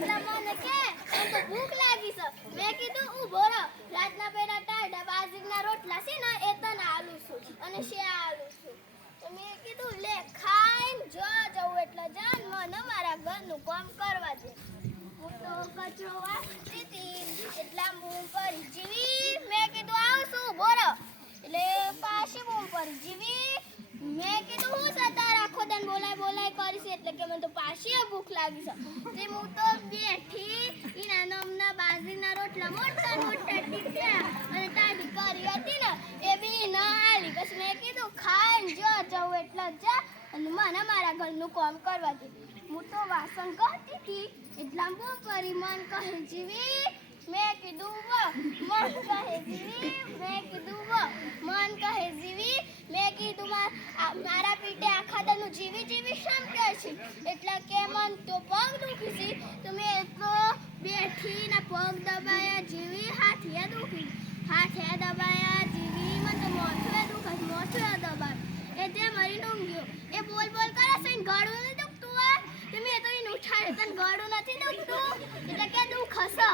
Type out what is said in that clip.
એટલા મને કે તો ભૂખ લાગી છે. મેં કીધું ઊભો રહો, રાતના પેલા ટાઢા બાજરીના રોટલા છે ને એ તને આલું છું અને શિયા આલું છું. તો મેં કીધું લે ખાઈને જો જવું એટલે જાન મને મારા ઘરનું કામ કરવા દે. હું તો કચરો વાળતી હતી એટલા બૂમ પડી જીવી. મેં કીધું આવશું ઊભો રહો એટલે પાછી બૂમ પડી જીવી. મેં કીધું હું સતા રાખો તને બોલાય કરીશ એટલે કે મને તો પાછી ભૂખ લાગી છે. તે હું તો બેઠી એના નમના બાજરીના રોટલા મોટા ટીક્યા અને તાડી કરી હતી ને એ બી ન આલી. પછી મેં કીધું ખાઈને જો જવું એટલે જા અને મને મારા ઘરનું કામ કરવા દે. હું તો વાસણ કરતી હતી એટલા બૂમ પડી મન કહે જીવી. મેં કીધું મન કહે જીવી. મેં કીધું મન કહે જીવી. મેં કીધું મારા પીઠે આખા દનું જીવી શમ કે છે એટલે કે મન તો પગ દુખી છે. તો મેં એટલો બેઠી ને પગ દબાયા જીવી. હાથે દબાયા જીવી. મને તો મોથે દબાય એ જે મરી ઊંઘ્યો એ બોલ કરે છે ગળું નથી દુખતું હોય. મેં તો એને ઉઠાડે તને ગળું નથી દુખતું એટલે કે દુખ હશે.